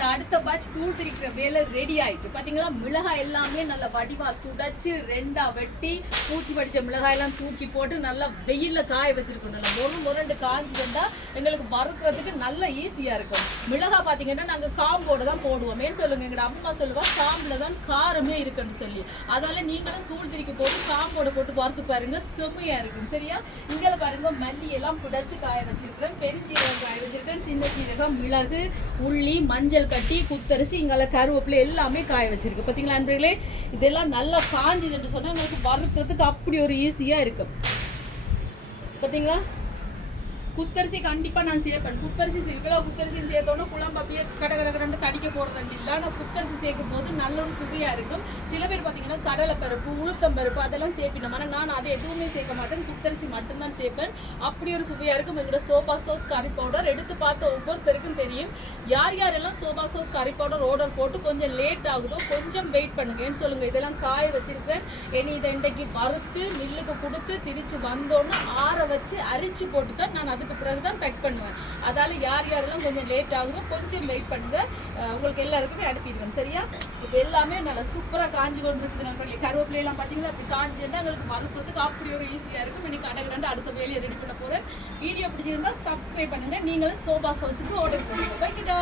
எங்க அடுத்த பேட்ச் தூள் திரிக்கிற வேலை ரெடி ஆயிட்டு பாத்தீங்களா. மிளகாய் எல்லாமே நல்லா வடிவா துடைச்சு ரெண்டா வெட்டி பூச்சி படிச்ச மிளகாய் எல்லாம் தூக்கி போட்டு நல்லா வெயில்ல காய வச்சிருக்கோம். நல்லா முரண்டு காஞ்சி வந்தா எங்களுக்கு வறுக்கிறதுக்கு நல்லா ஈஸியா இருக்கும். மிளகாய் பாத்தீங்கன்னா நாங்க காம்போட தான் போடுவோம். ஏன்னு சொல்லுங்க, எங்க அம்மா சொல்லுவா காம்புல தான் காரமே இருக்குன்னு சொல்லி. அதனால நீங்களும் தூள் திரிக்க போட்டு காம்போட போட்டு வறுத்து பாருங்க, செம்மையா இருக்கும். சரியா, இங்கே பாருங்க மல்லி எல்லாம் புடைச்சு காய வச்சிருக்கிறேன், பெருஞ்சீரகம் காய வச்சிருக்கேன், சின்ன சீரகம், மிளகு, உள்ளி, மஞ்சள் கட்டி, குத்தரிசி, இங்கே கருவேப்பிலை எல்லாமே காய வச்சிருக்கு. பார்த்தீங்களா நண்பர்களே, இதெல்லாம் நல்லா காஞ்சிதுன்னு சொன்னால் உங்களுக்கு வறுக்கிறதுக்கு அப்படி ஒரு ஈஸியாக இருக்கும். பார்த்தீங்களா, குத்தரிசி கண்டிப்பாக நான் சேர்ப்பேன். குத்தரிசி இவ்வளோ குத்தரிசி சேர்த்தோன்னா குழம்பு அப்படியே கடை தடிக்க போடுறது இல்லை. ஆனால் குத்தரிசி சேர்க்கும் போது நல்ல ஒரு சுவையாக இருக்கும். சில பேர் பார்த்தீங்கன்னா கடலைப்பருப்பு, உளுத்தம்பருப்பு அதெல்லாம் சேர்ப்பினோம். ஆனால் நான் அதை எதுவுமே சேர்க்க மாட்டேன், குத்தரிசி மட்டும்தான் சேர்ப்பேன். அப்படி ஒரு சுவையாக இருக்கும். எங்களோட சோபா சாஸ் கறி பவுடர் எடுத்து பார்த்த ஒவ்வொருத்தருக்கும் தெரியும். யார் யாரெல்லாம் சோபா சாஸ் கறி பவுடர் ஆர்டர் போட்டு கொஞ்சம் லேட் ஆகுதோ கொஞ்சம் வெயிட் பண்ணுங்கன்னு சொல்லுங்கள். இதெல்லாம் காய வச்சிருக்கேன். இனி இதை இன்றைக்கு வறுத்து மில்லுக்கு கொடுத்து திரிச்சு வந்தோன்னு ஆற வச்சு அரிச்சு போட்டு தான் நான் அதுக்கு பிறகுதான் பேக் பண்ணுவேன். அதால யார் யாரெல்லாம் கொஞ்சம் லேட் ஆகுதோ கொஞ்சம் வெயிட் பண்ணுங்க. உங்களுக்கு எல்லாருக்குமே அனுப்பிடுவேன். சரியா, இப்போ எல்லாமே நல்லா சூப்பராக காஞ்சி கொண்டு இருக்குது. நம்மளுடைய கருவேப்பிலை எல்லாம் பார்த்தீங்கன்னா அப்படி காஞ்சின்னா எங்களுக்கு வறுக்கிறதுக்கு அப்படி ஒரு ஈஸியாக இருக்கும். இன்னைக்கு கடை அடுத்த வேலையை ரெடி பண்ண போகிறேன். வீடியோ பிடிச்சிருந்தா சப்ஸ்கிரைப் பண்ணுங்க. நீங்களும் சோபா சாஸுக்கு ஆர்டர் பண்ணுங்க. வைக்கிட்டா.